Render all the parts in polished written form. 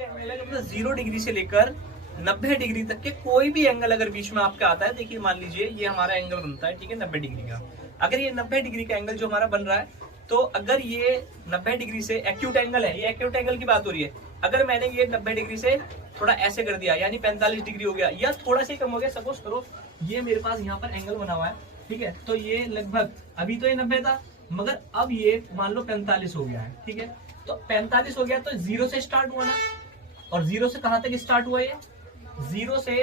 Angle है मतलब 0 degree से लेकर 90 डिग्री तक के कोई भी एंगल अगर बीच में आपका आता है, देखिए मान लीजिए ये हमारा एंगल बनता है, ठीक है 90 डिग्री का। अगर ये 90 डिग्री का एंगल जो हमारा बन रहा है, तो अगर ये 90 डिग्री से एक्यूट एंगल है, ये एक्यूट एंगल की बात हो रही है, अगर मैंने ये 90 डिग्री से थोड़ा ऐसे कर दिया यानी 45 डिग्री हो गया या थोड़ा सा कम हो गया, सपोज करो ये मेरे पास यहाँ पर एंगल बना हुआ है, ठीक है, तो ये लगभग अभी तो ये 90 था मगर अब ये मान लो 45 हो गया है, ठीक है, तो 45 हो गया तो 0 से स्टार्ट हुआ ना, और 0 से कहां तक स्टार्ट हुआ, ये 0 से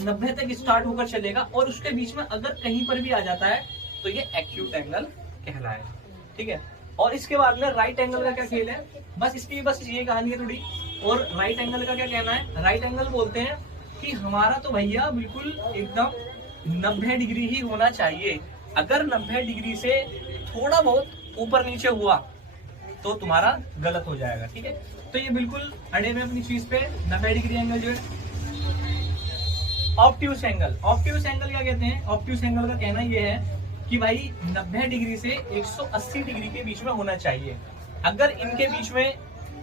90 तक स्टार्ट होकर चलेगा, और उसके बीच में अगर कहीं पर भी आ जाता है तो ये एक्यूट एंगल कहलाएगा, ठीक है। और इसके बाद में राइट एंगल का क्या खेल है, बस इसकी बस ये कहानी है थोड़ी। और राइट एंगल का क्या कहना है, राइट एंगल बोलते हैं कि हमारा तो भैया बिल्कुल एकदम 90 डिग्री ही होना चाहिए, अगर 90 डिग्री से थोड़ा बहुत ऊपर नीचे हुआ तो तुम्हारा गलत हो जाएगा, ठीक है। तो ये बिल्कुल अड़े में अपनी चीज पे 90 डिग्री एंगल जो है। ऑब्ट्यूस एंगल, ऑब्ट्यूस एंगल क्या कहते हैं, ऑब्ट्यूस एंगल का कहना ये है कि भाई 90 डिग्री से 180 डिग्री के बीच में होना चाहिए, अगर इनके बीच में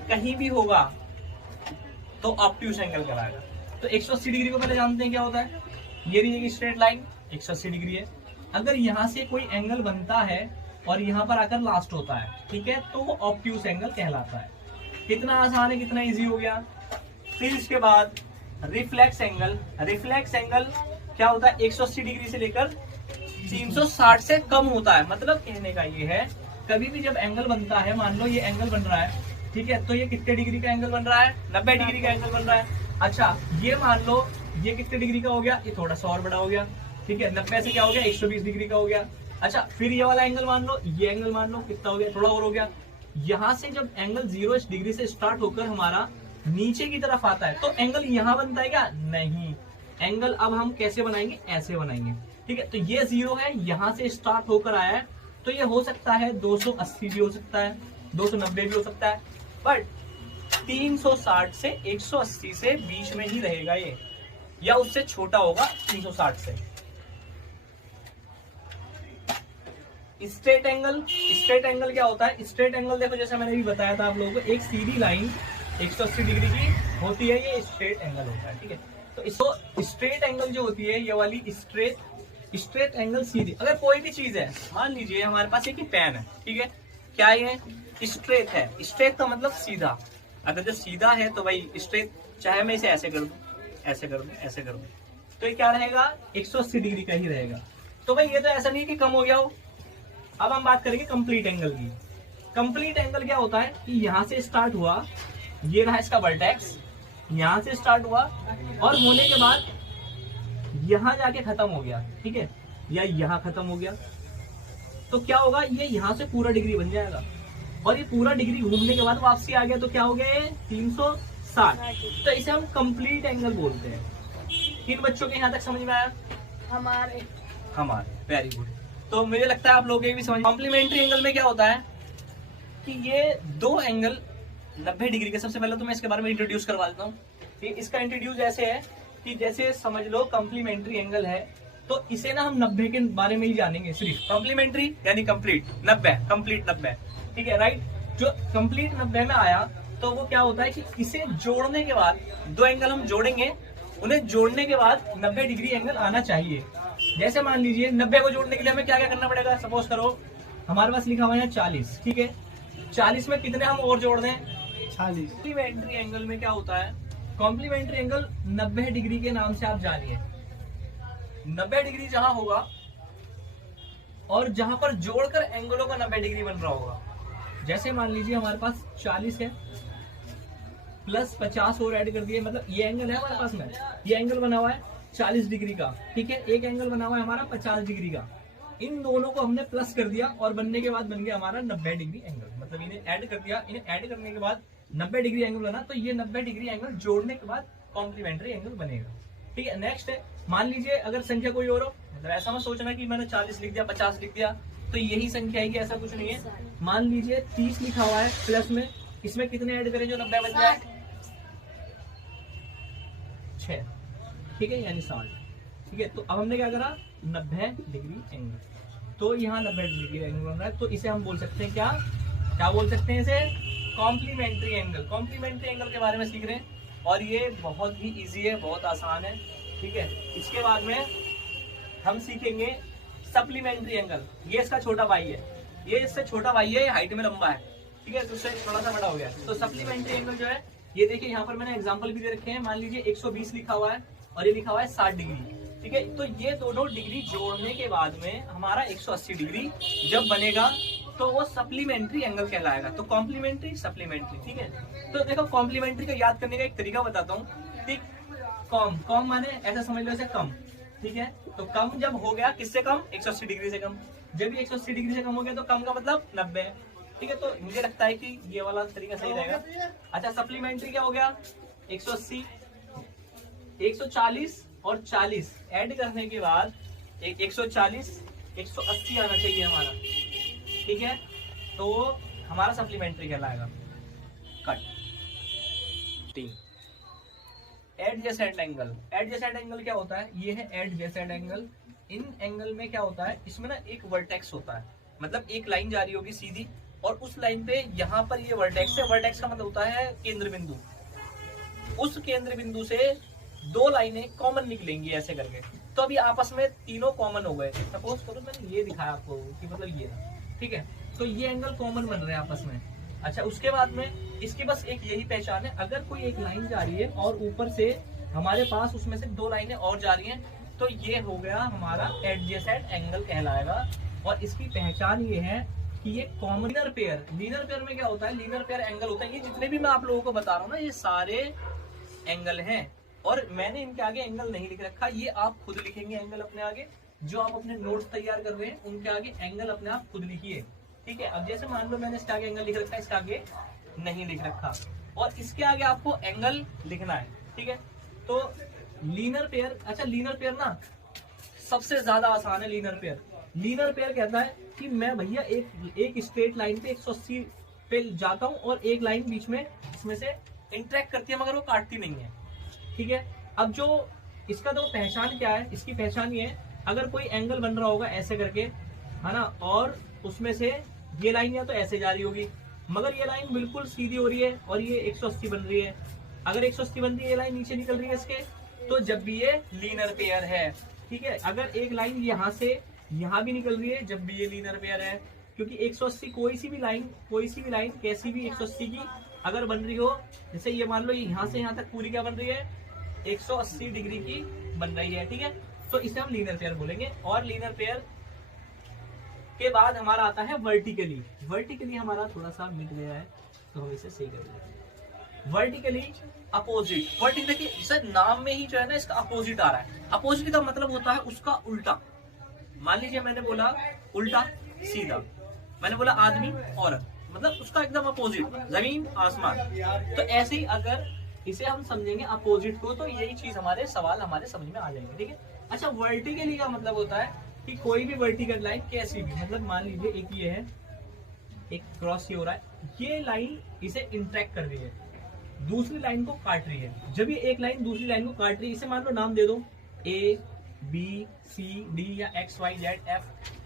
कहीं भी होगा तो ऑब्ट्यूस एंगल कहलाएगा। तो 180 डिग्री को पहले जानते हैं क्या होता है, ये रही स्ट्रेट लाइन 180 डिग्री है, अगर यहाँ से कोई एंगल बनता है और यहाँ पर आकर लास्ट होता है, ठीक है, तो वो ऑब्ट्यूस एंगल कहलाता है। कितना आसान है, कितना इजी हो गया। फिर इसके बाद रिफ्लेक्स एंगल, रिफ्लेक्स एंगल क्या होता है, 180 डिग्री से लेकर 360 से कम होता है, मतलब कहने का ये है कभी भी जब एंगल बनता है, मान लो ये एंगल बन रहा है, ठीक है, तो ये कितने डिग्री का एंगल बन रहा है, 90 डिग्री का एंगल बन रहा है। अच्छा ये मान लो ये कितने डिग्री का हो गया, ये थोड़ा सा और बड़ा हो गया, ठीक है, 90 से क्या हो गया 120 डिग्री का हो गया। अच्छा फिर ये वाला एंगल मान लो, ये एंगल मान लो कितना हो गया, थोड़ा और हो गया। यहाँ से जब एंगल 0 डिग्री से स्टार्ट होकर हमारा नीचे की तरफ आता है तो एंगल यहाँ बनता है क्या, नहीं, एंगल अब हम कैसे बनाएंगे, ऐसे बनाएंगे, ठीक है। तो ये 0 है, यहाँ से स्टार्ट होकर आया है, तो ये हो सकता है 280 भी हो सकता है, 290 भी हो सकता है, बट 360 से 180 से बीच में ही रहेगा ये, या उससे छोटा होगा 360 से। स्ट्रेट एंगल, स्ट्रेट एंगल क्या होता है, स्ट्रेट एंगल देखो जैसे मैंने भी बताया था आप लोगों को, एक सीधी लाइन 180 डिग्री की होती है, ये स्ट्रेट एंगल होता है, ठीक है। तो इसको स्ट्रेट एंगल जो होती है ये वाली स्ट्रेट एंगल सीधी, अगर कोई भी चीज है, मान लीजिए हमारे पास एक पेन है, ठीक है, क्या ये स्ट्रेट है, स्ट्रेट का मतलब सीधा, अगर जो सीधा है तो भाई स्ट्रेट, चाहे मैं इसे ऐसे कर दूं, ऐसे कर दूं, ऐसे कर दूं, तो ये क्या रहेगा 180 डिग्री का ही रहेगा। तो भाई ये तो ऐसा नहीं कि कम हो गया हो। अब हम बात करेंगे कंप्लीट एंगल की। कंप्लीट एंगल क्या होता है कि यहाँ से स्टार्ट हुआ, ये रहा इसका वर्टेक्स, यहाँ से स्टार्ट हुआ और होने के बाद यहाँ जाके खत्म हो गया, ठीक है, या यहाँ खत्म हो गया, तो क्या होगा, ये यहाँ से पूरा डिग्री बन जाएगा, और ये पूरा डिग्री घूमने के बाद वापसी आ गया, तो क्या हो गया ये 360। तो इसे हम कंप्लीट एंगल बोलते हैं। किन बच्चों के यहाँ तक समझ में आया, हमारे वेरी गुड। तो मुझे लगता है आप लोग ये भी समझ। कॉम्प्लीमेंट्री एंगल में क्या होता है कि ये दो एंगल 90 डिग्री के, सबसे पहले तो मैं इसके बारे में इंट्रोड्यूस करवा देता हूँ। इसका इंट्रोड्यूस ऐसे है कि जैसे समझ लो कॉम्प्लीमेंट्री एंगल है, तो इसे ना हम 90 के बारे में ही जानेंगे सिर्फ। कॉम्प्लीमेंट्री यानी कंप्लीट 90, कंप्लीट 90, ठीक है, राइट। जो कंप्लीट 90 में आया तो वो क्या होता है कि इसे जोड़ने के बाद, दो एंगल हम जोड़ेंगे, उन्हें जोड़ने के बाद 90 डिग्री एंगल आना चाहिए। जैसे मान लीजिए 90 को जोड़ने के लिए हमें क्या क्या करना पड़ेगा, सपोज करो हमारे पास लिखा हुआ है 40, ठीक है, 40 में कितने हम और जोड़ दें, 40। कॉम्प्लीमेंट्री एंगल में क्या होता है, कॉम्प्लीमेंट्री एंगल 90 डिग्री के नाम से आप जानिए। 90 डिग्री जहां होगा और जहां पर जोड़कर एंगलों का 90 डिग्री बन रहा होगा, जैसे मान लीजिए हमारे पास 40 है प्लस 50 और ऐड कर दिए, मतलब ये एंगल है हमारे पास में, ये एंगल बना हुआ है 40 डिग्री का, ठीक है, एक एंगल बना हुआ है हमारा 50 डिग्री का, इन दोनों को हमने प्लस कर दिया और बनने के बाद बन गया हमारा 90 डिग्री एंगल। मतलब इन्हें ऐड कर दिया, इन्हें ऐड करने के बाद 90 डिग्री एंगल बना, तो ये 90 डिग्री एंगल जोड़ने के बाद कॉम्प्लीमेंट्री एंगल बनेगा, ठीक है। नेक्स्ट है, मान लीजिए अगर संख्या कोई और हो, मतलब ऐसा मत सोचना कि मैंने 40 लिख दिया 50 लिख दिया तो यही संख्या है कि ऐसा कुछ नहीं है। मान लीजिए 30 लिखा हुआ है प्लस में, इसमें कितने ऐड करें जो 90 बन जाए, 6, ठीक है, यानी 60, ठीक है। तो अब हमने क्या करा, 90 डिग्री एंगल, तो यहाँ 90 डिग्री एंगल बन रहा है, तो इसे हम बोल सकते हैं क्या बोल सकते हैं इसे, कॉम्प्लीमेंट्री एंगल। कॉम्प्लीमेंट्री एंगल के बारे में सीख रहे हैं और ये बहुत ही इजी है, बहुत आसान है, ठीक है। इसके बाद में हम सीखेंगे सप्लीमेंट्री एंगल। ये इसका छोटा भाई है, ये इससे छोटा भाई है, हाइट में लंबा है, ठीक है, तो उससे थोड़ा सा बड़ा हो गया। तो सप्लीमेंट्री एंगल जो है, ये देखिए यहाँ पर मैंने एग्जांपल भी दे रखे हैं। मान लीजिए 120 लिखा हुआ है और ये लिखा हुआ है 60 डिग्री, ठीक है। तो ये दोनों डिग्री जोड़ने के बाद में हमारा 180 डिग्री जब बनेगा तो वो सप्लीमेंट्री एंगल कहलाएगा। तो कॉम्प्लीमेंट्री, सप्लीमेंट्री, ठीक है। तो देखो कॉम्प्लीमेंट्री को याद करने का एक तरीका बताता हूँ, ठीक। कॉम, कॉम माने ऐसा समझ लो जैसे कम, ठीक है। तो कम जब हो गया, किससे कम? 180 डिग्री से कम। जब भी 180 डिग्री से कम हो गया तो कम का मतलब 90 है, ठीक है। तो मुझे लगता है कि ये वाला तरीका सही रहेगा। अच्छा, सप्लीमेंट्री क्या हो गया? 180, 140 और 40 ऐड करने के बाद 140, 180 आना चाहिए हमारा, ठीक है। तो हमारा सप्लीमेंट्री कहलाएगा। Cut. Adjacent angle. Adjacent angle क्या होता है? ये है एडजेसेंट एंगल। इन एंगल में क्या होता है, इसमें ना एक वर्टेक्स होता है, मतलब एक लाइन जा रही होगी सीधी और उस लाइन पे यहाँ पर ये वर्टेक्स है। वर्टेक्स का मतलब होता है केंद्र बिंदु। उस केंद्र बिंदु से दो लाइनें कॉमन निकलेंगी ऐसे करके। तो अभी आपस में तीनों कॉमन हो गए। सपोज करो मैंने ये दिखाया आपको कि मतलब ये, ठीक है। तो ये एंगल कॉमन बन रहे हैं आपस में। अच्छा, उसके बाद में इसकी बस एक यही पहचान है, अगर कोई एक लाइन जा रही है और ऊपर से हमारे पास उसमें से दो लाइनें और जा रही हैं तो ये हो गया हमारा एडजेसेंट एंगल कहलाएगा। और इसकी पहचान ये है कि ये common linear pair. Linear pair में क्या होता है? लीनियर पेयर एंगल होता है। ये जितने भी मैं आप लोगों को बता रहा हूँ ना, ये सारे एंगल हैं और मैंने इनके आगे एंगल नहीं लिख रखा। ये आप खुद लिखेंगे एंगल अपने आगे। जो आप अपने नोट्स तैयार कर रहे हैं उनके आगे एंगल अपने आप खुद लिखिए, ठीक है। अब जैसे मान लो मैंने इसके आगे एंगल लिख रखा है, इसके आगे नहीं लिख रखा और इसके आगे आपको एंगल लिखना है, ठीक है। तो लीनियर पेयर, अच्छा लीनियर पेयर ना सबसे ज्यादा आसान है। लीनियर पेयर, लीनियर पेयर कहता है कि मैं भैया एक स्ट्रेट लाइन पे 180 पे जाता हूँ और एक लाइन बीच में इसमें से इंटरेक्ट करती है मगर वो काटती नहीं है, ठीक है। अब जो इसका तो पहचान क्या है? इसकी पहचान ये है, अगर कोई एंगल बन रहा होगा ऐसे करके, है ना, और उसमें से ये लाइन या तो ऐसे जा रही होगी मगर ये लाइन बिल्कुल सीधी हो रही है और ये 180 बन रही है। अगर 180 बन रही है, ये लाइन नीचे निकल रही है इसके, तो जब भी ये लीनियर पेयर है, ठीक है। अगर एक लाइन यहाँ से यहाँ भी निकल रही है, जब भी ये लीनियर पेयर है। क्योंकि 180 कोई सी भी लाइन कैसी भी 180 की अगर बन रही हो, जैसे ये मान लो यहाँ से यहाँ तक पूरी क्या बन रही है? 180 डिग्री की बन रही है, ठीक है। तो इसे हम लीनियर पेयर बोलेंगे। और लीनियर पेयर के बाद हमारा आता है वर्टिकली। वर्टिकली हमारा थोड़ा सा मिट गया है तो हम इसे सही करेंगे। Vertically opposite. वर्टिकली देखिए सर नाम में ही जो है ना इसका अपोजिट आ रहा है। अपोजिट का मतलब होता है उसका उल्टा। मान लीजिए मैंने बोला उल्टा सीधा, मैंने बोला आदमी औरत, मतलब उसका एकदम अपोजिट, जमीन आसमान। तो ऐसे ही अगर इसे हम समझेंगे अपोजिट को तो यही चीज हमारे सवाल हमारे समझ में आ जाएंगे, ठीक है। अच्छा, वर्टिकली का मतलब होता है कि कोई भी वर्टिकल लाइन कैसी भी, मतलब मान लीजिए एक ये है, एक क्रॉस ये हो रहा है, ये लाइन इसे इंटरेक्ट कर रही है, दूसरी लाइन को काट रही है। जब ये एक लाइन दूसरी लाइन को काट रही है, इसे मान लो नाम दे दो ए बी सी डी या एक्स वाई जेड एफ,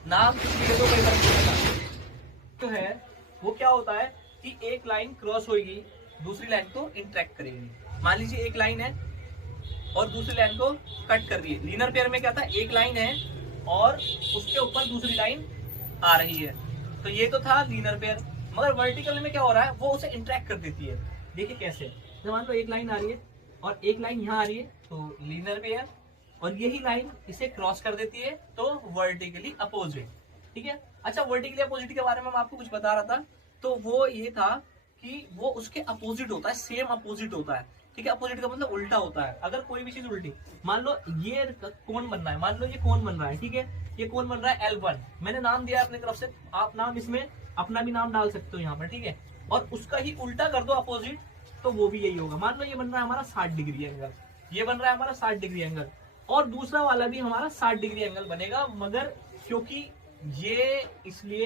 नाम कुछ भी दे दो, कोई फर्क नहीं पड़ता। तो है वो क्या होता है कि एक लाइन क्रॉस होगी दूसरी लाइन को इंटरेक्ट करेगी। मान लीजिए एक लाइन है और दूसरी लाइन को कट कर रही है। लीनियर पेयर में क्या था? एक लाइन है और उसके ऊपर दूसरी लाइन आ रही है, तो ये तो था लीनियर पेयर। मगर वर्टिकल में क्या हो रहा है? वो उसे इंटरेक्ट कर देती है। देखिए कैसे, तो मान लो एक लाइन आ रही है और एक लाइन यहाँ आ रही है, तो लीनियर पेयर, और यही लाइन इसे क्रॉस कर देती है तो वर्टिकली अपोजिट, ठीक है। अच्छा, वर्टिकली अपोजिट के बारे में मैं आपको कुछ बता रहा था, तो वो ये था कि वो उसके अपोजिट होता है, सेम अपोजिट होता है, ठीक है। अपोजिट का मतलब उल्टा होता है। अगर कोई भी चीज उल्टी, मान लो ये कोण बन रहा है, मान लो ये कोण बन रहा है, ठीक है, ये कोण बन रहा है L1, मैंने नाम दिया अपनी तरफ से, आप नाम इसमें अपना भी नाम डाल सकते हो यहाँ पर, ठीक है। और उसका ही उल्टा कर दो अपोजिट, तो वो भी यही होगा। मान लो ये बन रहा है हमारा 60 डिग्री एंगल, ये बन रहा है हमारा 60 डिग्री एंगल, और दूसरा वाला भी हमारा 60 डिग्री एंगल बनेगा, मगर क्योंकि ये इसलिए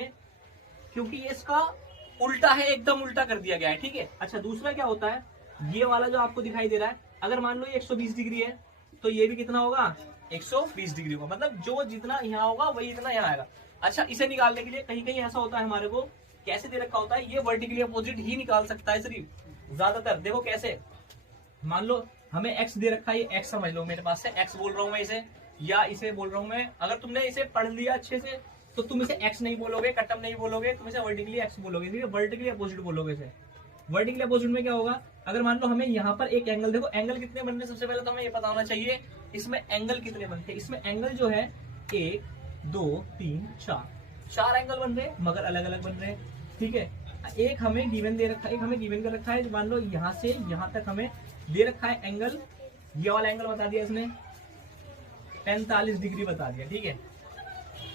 क्योंकि ये इसका उल्टा है, एकदम उल्टा कर दिया गया है, ठीक है। अच्छा, दूसरा क्या होता है, ये वाला जो आपको दिखाई दे रहा है, अगर मान लो ये 120 डिग्री है तो ये भी कितना होगा? 120 डिग्री होगा, मतलब जो जितना यहाँ होगा वही इतना यहाँ आएगा। अच्छा, इसे निकालने के लिए कहीं कहीं ऐसा होता है हमारे को कैसे दे रखा होता है, ये वर्टिकली अपोजिट ही निकाल सकता है सिर्फ ज्यादातर। देखो कैसे, मान लो हमें एक्स दे रखा है, ये एक्स समझ लो मेरे पास से एक्स बोल रहा हूं मैं इसे, या इसे बोल रहा हूं मैं। अगर तुमने इसे पढ़ लिया अच्छे से तो तुम इसे एक्स नहीं बोलोगे, कटम नहीं बोलोगे, तुम इसे वर्टिकली एक्स बोलोगे, वर्टिकली अपोजिट बोलोगे इसे। वर्टिकली अपोजिट में क्या होगा, अगर मान लो हमें यहाँ पर एक एंगल, देखो एंगल कितने बन रहे, सबसे पहले तो हमें ये पता होना चाहिए इसमें एंगल कितने बनते हैं। इसमें एंगल जो है 1 2 3 4 एंगल बन रहे हैं, मगर अलग अलग बन रहे हैं, ठीक है। एक हमें गिवन दे रखा है, एक हमें गिवन कर रखा है, मान लो यहाँ से यहाँ तक हमें दे रखा है एंगल, ये वाला एंगल बता दिया इसने 45 डिग्री बता दिया, ठीक है।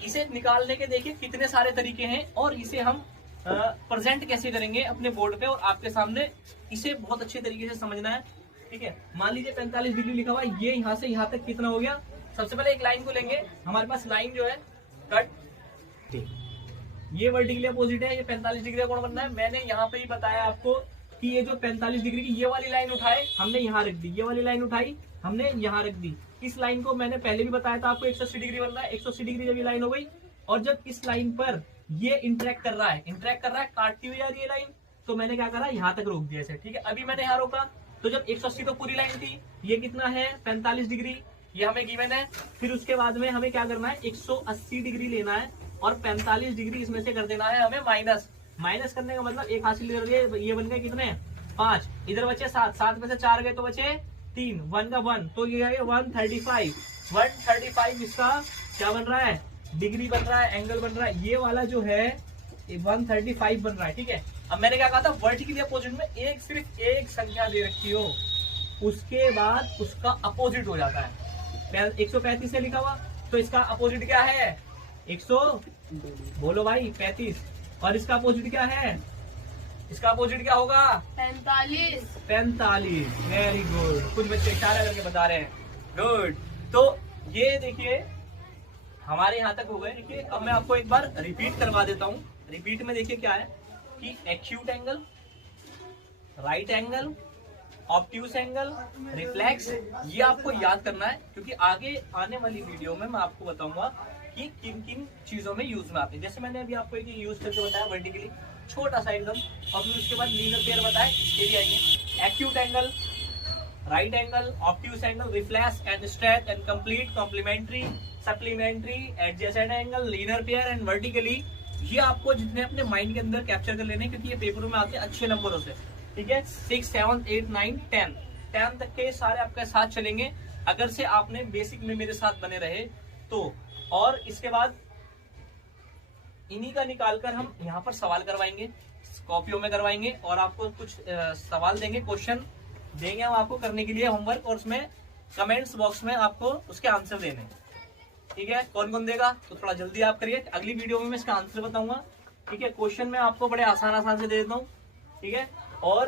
इसे निकालने के देखिए कितने सारे तरीके हैं, और इसे हम प्रेजेंट कैसे करेंगे अपने बोर्ड पे और आपके सामने, इसे बहुत अच्छे तरीके से समझना है, ठीक है। मान लीजिए 45 डिग्री लिखा हुआ है, ये यहाँ से यहाँ तक कितना हो गया। सबसे पहले एक लाइन को लेंगे, हमारे पास लाइन जो है कट, ठीक, ये वर्टिकली अपोजिट है, ये 45 डिग्री का कोण बनना है। मैंने यहाँ पे ही बताया आपको कि ये जो 45 डिग्री की ये वाली लाइन उठाए हमने यहाँ रख दी, ये वाली लाइन उठाई हमने यहाँ रख दी। इस लाइन को मैंने पहले भी बताया था आपको 180 डिग्री बनना है। 180 डिग्री जब ये लाइन हो गई, और जब इस लाइन पर ये इंटरेक्ट कर रहा है, काटती हुई जा रही है लाइन, तो मैंने क्या करा, यहाँ तक रोक दिया इसे, ठीक है। अभी मैंने यहाँ रोका, तो जब 180 तो पूरी लाइन थी, ये कितना है 45 डिग्री, ये हमें गिवन है। फिर उसके बाद में हमें क्या करना है, 180 डिग्री लेना है और 45 डिग्री इसमें से कर देना है हमें माइनस करने का मतलब एक हासिल कर दिया, ये बन गए कितने 5, इधर बचे 7 में से 4 गए तो बचे 3, 1 का 1, तो ये है 135 इसका क्या बन रहा है, डिग्री बन रहा है, एंगल बन रहा है। ये वाला जो है 135 बन रहा है, ठीक है। अब मैंने क्या कहा था, वर्टिकली अपोजिट में सिर्फ एक संख्या दे रखी हो, उसके बाद उसका अपोजिट हो जाता है। 135 से लिखा हुआ, तो इसका अपोजिट क्या है 100, बोलो भाई 35, और इसका अपोजिट क्या है, इसका अपोजिट क्या होगा 45। वेरी गुड, कुछ बच्चे इशारा करके बता रहे हैं, गुड। तो ये देखिए हमारे यहाँ तक हो गए। देखिए अब मैं आपको एक बार रिपीट करवा देता हूँ। रिपीट में देखिए क्या है कि acute angle, right angle, obtuse angle, reflex, ये आपको याद करना है, क्योंकि आगे आने वाली वीडियो में मैं आपको बताऊंगा कि किन किन चीजों में यूज में आते हैं। जैसे मैंने अभी आपको एक यूज करके बताया वर्टिकली, छोटा सा एकदम, और फिर उसके बाद लीनियर पेयर बताया, इसके भी आएंगे। Acute angle, right angle, obtuse angle, reflex and straight and complete, complementary, supplementary, adjacent angle, linear pair and vertically. ये आपको जितने अपने माइंड के अंदर कैप्चर कर लेने, क्योंकि ये पेपरों में आते हैं अच्छे नंबरों से, ठीक है। 6, 7, 8, 9, 10 तक के सारे आपके साथ चलेंगे, अगर से आपने बेसिक में मेरे साथ बने रहे तो। और इसके बाद इन्हीं का निकालकर हम यहाँ पर सवाल करवाएंगे, कॉपियों में करवाएंगे, और आपको कुछ सवाल देंगे, क्वेश्चन देंगे हम आपको करने के लिए होमवर्क, और उसमें कमेंट्स बॉक्स में आपको उसके आंसर देने, ठीक है। कौन कौन देगा तो थोड़ा जल्दी आप करिए, अगली वीडियो में मैं इसका आंसर बताऊंगा, ठीक है। क्वेश्चन मैं आपको बड़े आसान से दे देता हूँ, ठीक है। और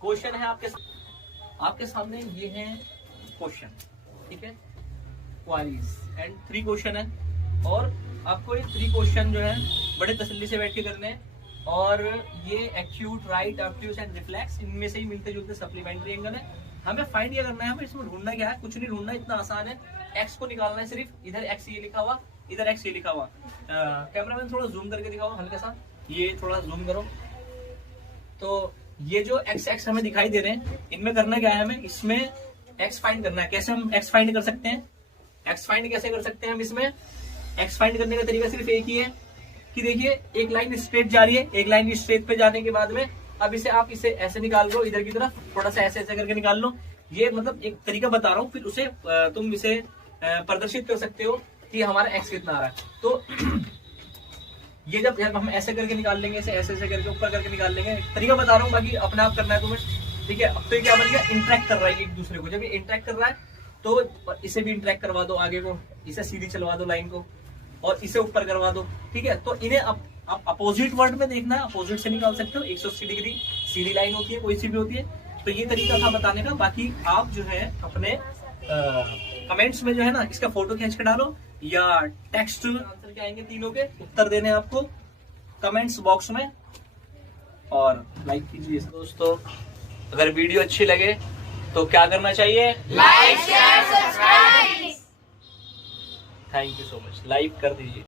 क्वेश्चन है आपके सामने, ये है क्वेश्चन, ठीक है, क्वारीज एंड 3 क्वेश्चन है, और आपको ये 3 क्वेश्चन जो है बड़े तसल्ली से बैठ के करने हैं। और ये acute, right, obtuse and reflex, इनमें से ही मिलते जुलते सप्लीमेंट्री एंगल है। हमें फाइंड ये करना है, हमें इसमें ढूंढना क्या है, कुछ नहीं ढूंढना, इतना आसान है। एक्स को निकालना है सिर्फ, इधर एक्स ये लिखा हुआ, इधर एक्स ये लिखा हुआ। कैमरामैन थोड़ा जूम करके दिखाओ हल्का सा, ये थोड़ा जूम करो। तो ये जो एक्स हमें दिखाई दे रहे हैं, इनमें करना क्या है, हमें इसमें एक्स फाइंड करना है। कैसे हम एक्स फाइंड कर सकते हैं, एक्स फाइंड कैसे कर सकते हैं हम इसमें, एक्स फाइंड करने का तरीका सिर्फ एक ही है कि देखिए एक लाइन स्ट्रेट जा रही है, एक लाइन स्ट्रेट पे जाने के बाद में अब इसे आप इसे ऐसे निकाल लो, इधर की तरफ थोड़ा सा ऐसे ऐसे करके निकाल लो। ये मतलब एक तरीका बता रहा हूँ, फिर उसे तुम इसे प्रदर्शित कर सकते हो कि हमारा एक्स कितना आ रहा है। तो ये जब हम ऐसे करके निकाल लेंगे, ऐसे ऐसे करके ऊपर करके निकाल लेंगे, तरीका बता रहा हूँ, बाकी अपने आप करना है तुम्हें, ठीक है। अब तो ये क्या बन गया, इंटरेक्ट कर रहा है एक दूसरे को। जब ये इंटरेक्ट कर रहा है तो इसे भी इंटरेक्ट करवा दो आगे को, इसे सीधी चलवा दो लाइन को, और इसे ऊपर करवा दो, ठीक है। तो इन्हें आप अपोजिट वर्ड में देखना है, अपोजिट से निकाल सकते हो। 180 डिग्री सीधी लाइन होती है, कोई सी भी होती है। तो ये तरीका था बताने का। बाकी आप जो है अपने कमेंट्स में जो है ना, इसका फोटो खींच के डालो, या टेक्स्ट आंसर के आएंगे, तीनों के उत्तर देने आपको कमेंट्स बॉक्स में, और लाइक कीजिए। दोस्तों अगर वीडियो अच्छी लगे तो क्या करना चाहिए, like share subscribe. Thank you so much, like कर दीजिए।